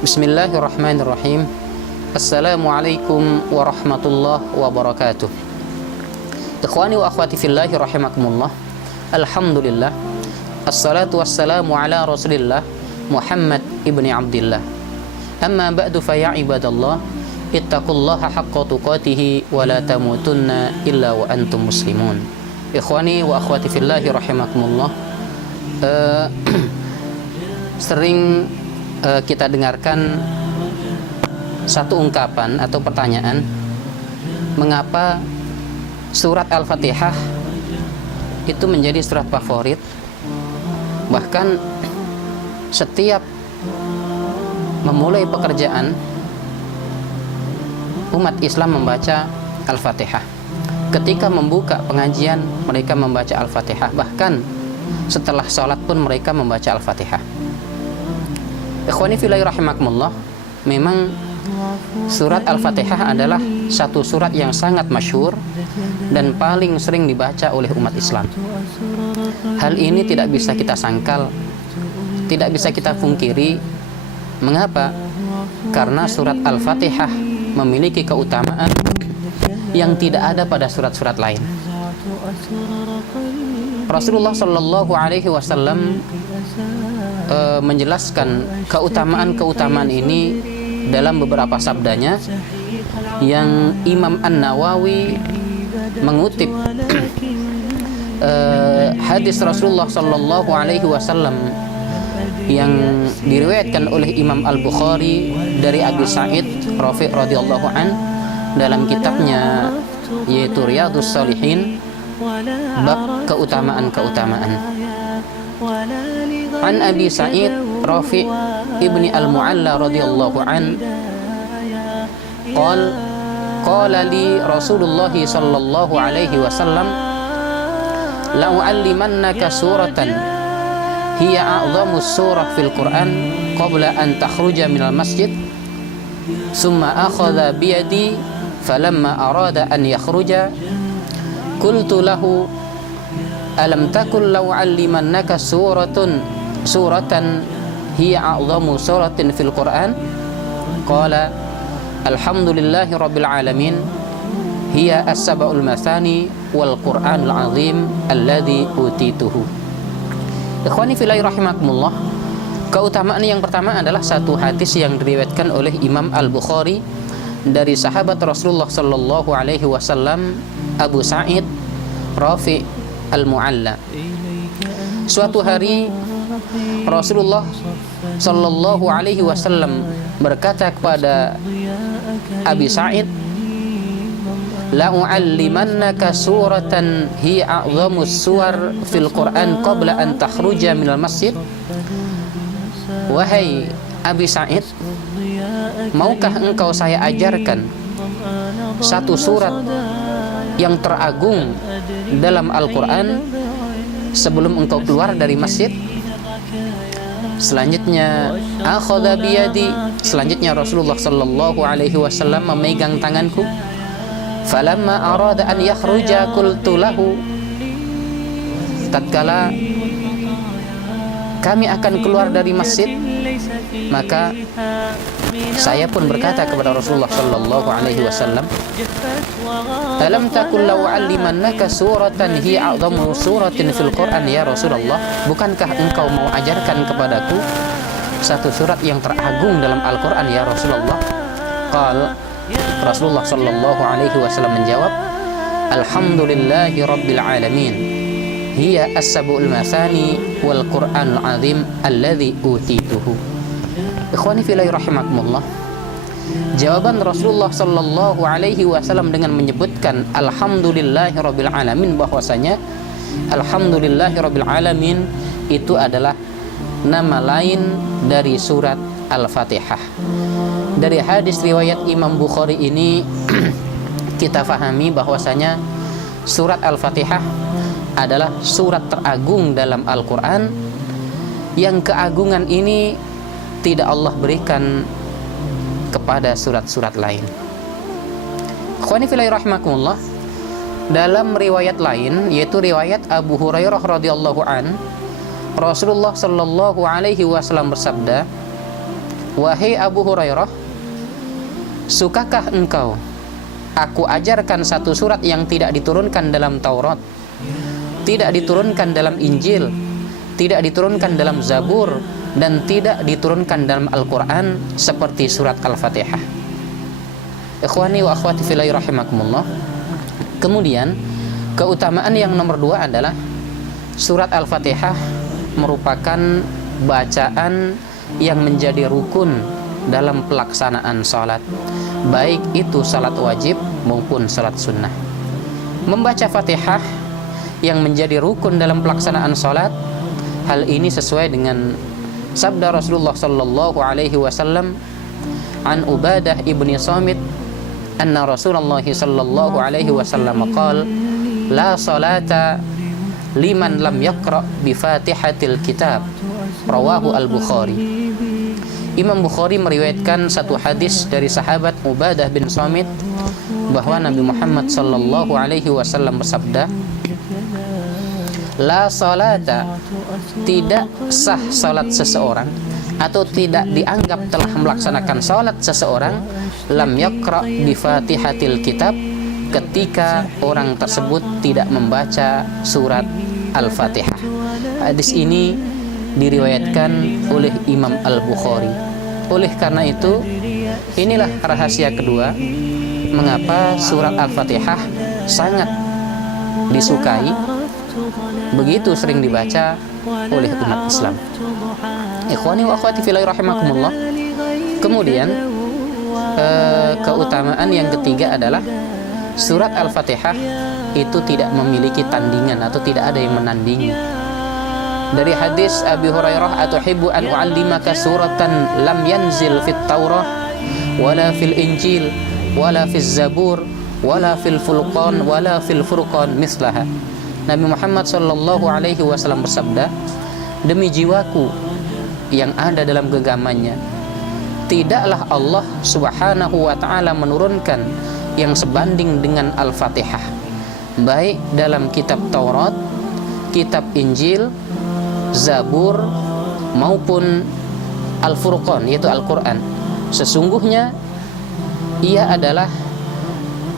Bismillahirrahmanirrahim. Assalamualaikum warahmatullahi wabarakatuh. Ikhwani wa akhwati fillahi rahimakumullah. Alhamdulillah. Assalatu wassalamu ala Rasulillah Muhammad ibni Abdillah. Amma ba'du fa ya ibadallah, ittaqullaha haqqa tuqatihi wa la tamutunna illa wa antum muslimun. Ikhwani wa akhwati fillahi rahimakumullah. Sering kita dengarkan satu ungkapan atau pertanyaan, mengapa surat Al-Fatihah itu menjadi surat favorit, bahkan setiap memulai pekerjaan umat Islam membaca Al-Fatihah. Ketika membuka pengajian mereka membaca Al-Fatihah, bahkan setelah sholat pun mereka membaca Al-Fatihah. Ikhwani fillahi rahimakumullah, memang surat Al-Fatihah adalah satu surat yang sangat masyhur dan paling sering dibaca oleh umat Islam. Hal ini tidak bisa kita sangkal, tidak bisa kita pungkiri. Mengapa? Karena surat Al-Fatihah memiliki keutamaan yang tidak ada pada surat-surat lain. Rasulullah Shallallahu Alaihi Wasallam menjelaskan keutamaan-keutamaan ini dalam beberapa sabdanya, yang Imam An-Nawawi mengutip hadis Rasulullah Shallallahu Alaihi Wasallam yang diriwayatkan oleh Imam Al-Bukhari dari Abi Sa'id Rafi' radhiyallahu an dalam kitabnya yaitu Riyadhus Shalihin, bab keutamaan-keutamaan. An Abi Sa'id Rafi' ibni Al-Mu'alla radhiyallahu an qala li Rasulullah sallallahu alaihi wasallam la u'allimannaka suratan hiya a'zamu surah fil Qur'an qabla an takhruja minal masjid summa akhadha biyadi falamma arada an yakhruja qultu lahu alam takul law 'allimannaka suratan hiya a'zamu suratin fil Qur'an qala alhamdulillahi rabbil alamin hiya as-sab'ul mathani wal Qur'anul 'azim alladzi utituhu. Ikhwani fillahi rahimakumullah, keutamaan yang pertama adalah satu hadis yang diriwayatkan oleh Imam Al-Bukhari dari sahabat Rasulullah sallallahu alaihi wasallam Abu Sa'id Rafi' Al-Mu'alla. Suatu hari Rasulullah sallallahu alaihi wasallam berkata kepada Abi Sa'id, la u'allimannaka suratan hiya a'zamus suwar fil Qur'an qabla an takhruja minal masjid. Wahai Abi Sa'id, maukah engkau saya ajarkan satu surat yang teragung dalam Al-Quran sebelum engkau keluar dari masjid? Selanjutnya akhadha biyadi, selanjutnya Rasulullah sallallahu alaihi wasallam memegang tanganku. Falamma arada an yakhruja qultu lahu, tatkala kami akan keluar dari masjid, maka saya pun berkata kepada Rasulullah sallallahu alaihi wasallam, alam takul law 'allimannaka suratan hiya a'zamu suratin fil Qur'an ya Rasulullah, bukankah engkau mau ajarkan kepadaku satu surat yang teragung dalam Al-Qur'an ya Rasulullah? Rasulullah sallallahu alaihi wasallam menjawab, alhamdulillahi rabbil alamin hiya as-sab'ul mathani wal Qur'anul 'azim alladzi utituhu. Ikhwani fillahi rahimakumullah, jawaban Rasulullah sallallahu alaihi wasallam dengan menyebutkan alhamdulillahi rabbil alamin, bahwasanya alhamdulillahi rabbil alamin itu adalah nama lain dari surat Al-Fatihah. Dari hadis riwayat Imam Bukhari ini kita fahami bahwasanya surat Al-Fatihah adalah surat teragung dalam Al-Quran, yang keagungan ini tidak Allah berikan kepada surat-surat lain. Ikhwani fillahi rahimakumullah, dalam riwayat lain yaitu riwayat Abu Hurairah radhiyallahu an, Rasulullah sallallahu alaihi wasallam bersabda, wahai Abu Hurairah, sukakah engkau aku ajarkan satu surat yang tidak diturunkan dalam Taurat, tidak diturunkan dalam Injil, tidak diturunkan dalam Zabur, dan tidak diturunkan dalam Al-Quran, seperti surat Al-Fatihah. Ikhwani wa akhwati fillah rahimakumullah. Kemudian keutamaan yang nomor 2 adalah surat Al-Fatihah merupakan bacaan yang menjadi rukun dalam pelaksanaan salat, baik itu salat wajib maupun salat sunnah. Membaca Fatihah yang menjadi rukun dalam pelaksanaan salat, hal ini sesuai dengan sabda Rasulullah sallallahu alaihi wasallam an Ubadah ibni Samit anna Rasulullah sallallahu alaihi wasallam qala la salata liman lam yaqra bi Fatihatil kitab, rawahu Al-Bukhari. Imam Bukhari meriwayatkan satu hadis dari sahabat Ubadah bin Samit bahwa Nabi Muhammad sallallahu alaihi wasallam bersabda, la salata, tidak sah salat seseorang atau tidak dianggap telah melaksanakan salat seseorang, lam yaqra bi Fatihatil kitab, ketika orang tersebut tidak membaca surat Al-Fatihah. Hadis ini diriwayatkan oleh Imam Al-Bukhari. Oleh karena itu, inilah rahasia kedua mengapa surat Al-Fatihah sangat disukai, begitu sering dibaca oleh umat Islam. Ikhwani wa akhwati fillah rahimakumullah. Kemudian keutamaan yang ketiga adalah surat Al-Fatihah itu tidak memiliki tandingan atau tidak ada yang menandingi. Dari hadis Abi Hurairah, atuhibbu an u'allimaka suratan lam yanzil fit Taurah wala fil Injil wala fil Zabur wala fil Furqan wala fil Furqan mislaha. Nabi Muhammad sallallahu alaihi wasallam bersabda, demi jiwaku yang ada dalam genggamannya, tidaklah Allah subhanahu wa ta'ala menurunkan yang sebanding dengan Al-Fatihah, baik dalam kitab Taurat, kitab Injil, Zabur, maupun Al-Furqan, yaitu Al-Quran. Sesungguhnya ia adalah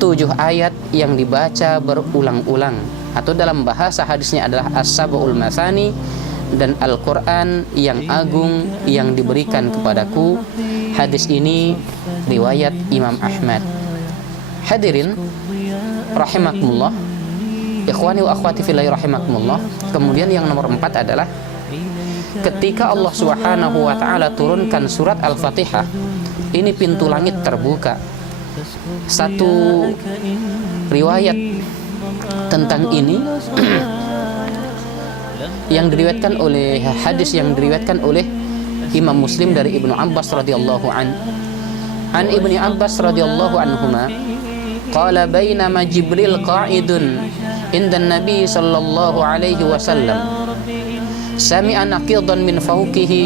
7 ayat yang dibaca berulang-ulang, atau dalam bahasa hadisnya adalah As-Sab'ul Mathani, dan Al-Quran yang agung yang diberikan kepadaku. Hadis ini riwayat Imam Ahmad. Hadirin rahimakumullah, ikhwani wa akhwati fillah rahimakumullah. Kemudian yang nomor 4 adalah ketika Allah Subhanahu wa ta'ala turunkan surat Al-Fatihah, ini pintu langit terbuka. Satu riwayat tentang ini yang diriwayatkan oleh hadis yang diriwayatkan oleh Imam Muslim dari Ibnu Abbas radhiyallahu an Ibni Abbas radhiyallahu anhuma qala bainama Jibril qa'idun inda Nabi sallallahu alaihi wasallam sami'a naqidan min fawqihi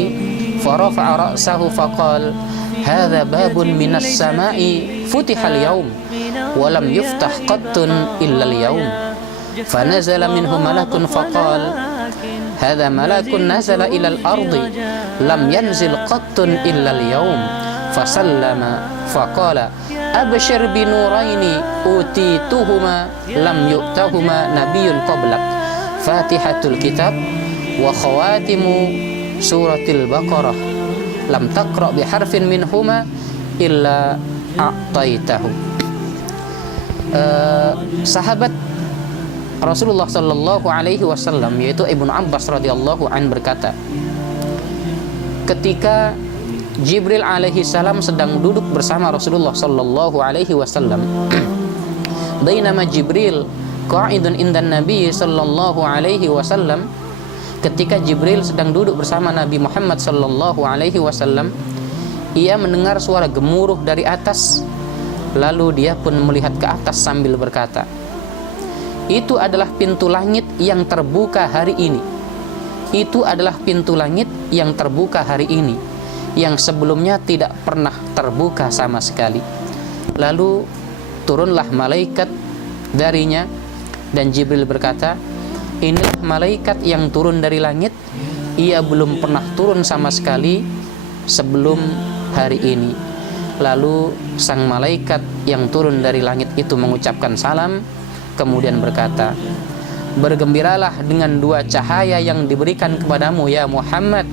farafa'a ra'sahu faqala hadha babun minas sama'i futiha al-yawm wa lam yuftah qattun illa al-yawm fanazala minhu malakun faqala hadha malakun nazala ila al-ardi lam yanzil qattun illa al-yawm fasallama faqala abshir binuraini utituhuma lam yu'tahuma nabiyyun qablak fatihatul kitab wa khawatimu suratil baqarah lam taqra biharfin minhuma illa a'taitahu. Sahabat Rasulullah sallallahu alaihi wasallam yaitu Ibnu Abbas radhiyallahu an berkata, ketika Jibril alaihi salam sedang duduk bersama Rasulullah sallallahu alaihi wasallam, bainama Jibril qa'idun indan Nabi sallallahu alaihi wasallam, ketika Jibril sedang duduk bersama Nabi Muhammad sallallahu alaihi wasallam, ia mendengar suara gemuruh dari atas, lalu dia pun melihat ke atas sambil berkata, itu adalah pintu langit yang terbuka hari ini. Itu adalah pintu langit yang terbuka hari ini, yang sebelumnya tidak pernah terbuka sama sekali. Lalu turunlah malaikat darinya, dan Jibril berkata, inilah malaikat yang turun dari langit. Ia belum pernah turun sama sekali sebelum hari ini. Lalu sang malaikat yang turun dari langit itu mengucapkan salam, kemudian berkata, bergembiralah dengan dua cahaya yang diberikan kepadamu ya Muhammad.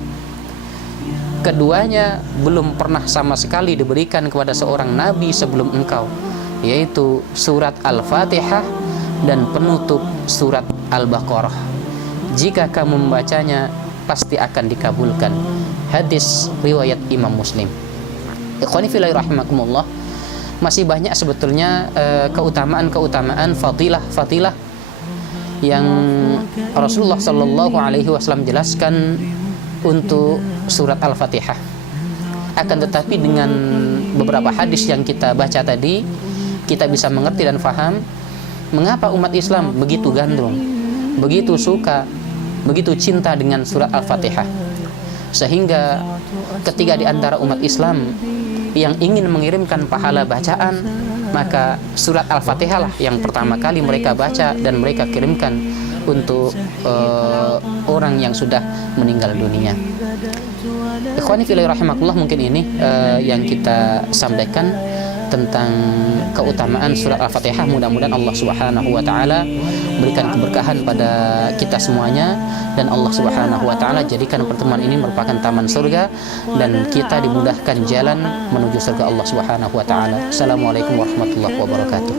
Keduanya belum pernah sama sekali diberikan kepada seorang nabi sebelum engkau, yaitu surat Al-Fatihah dan penutup surat Al-Baqarah. Jika kamu membacanya, pasti akan dikabulkan. Hadis riwayat Imam Muslim. Ikhwani fillah rahimakumullah, masih banyak sebetulnya keutamaan-keutamaan, fadilah-fadilah yang Rasulullah Shallallahu Alaihi Wasallam jelaskan untuk surat Al-Fatihah. Akan tetapi dengan beberapa hadis yang kita baca tadi, kita bisa mengerti dan faham mengapa umat Islam begitu gandrung, begitu suka, begitu cinta dengan surat Al-Fatihah, sehingga ketika di antara umat Islam yang ingin mengirimkan pahala bacaan, maka surat Al-Fatihah lah yang pertama kali mereka baca dan mereka kirimkan untuk orang yang sudah meninggal dunia. Ikhwani fillah rahimakumullah, mungkin ini yang kita sampaikan tentang keutamaan surat Al-Fatihah. Mudah-mudahan Allah Subhanahu wa taala berikan keberkahan pada kita semuanya, dan Allah Subhanahu wa taala jadikan pertemuan ini merupakan taman surga dan kita dimudahkan jalan menuju surga Allah Subhanahu wa taala. Assalamualaikum warahmatullahi wabarakatuh.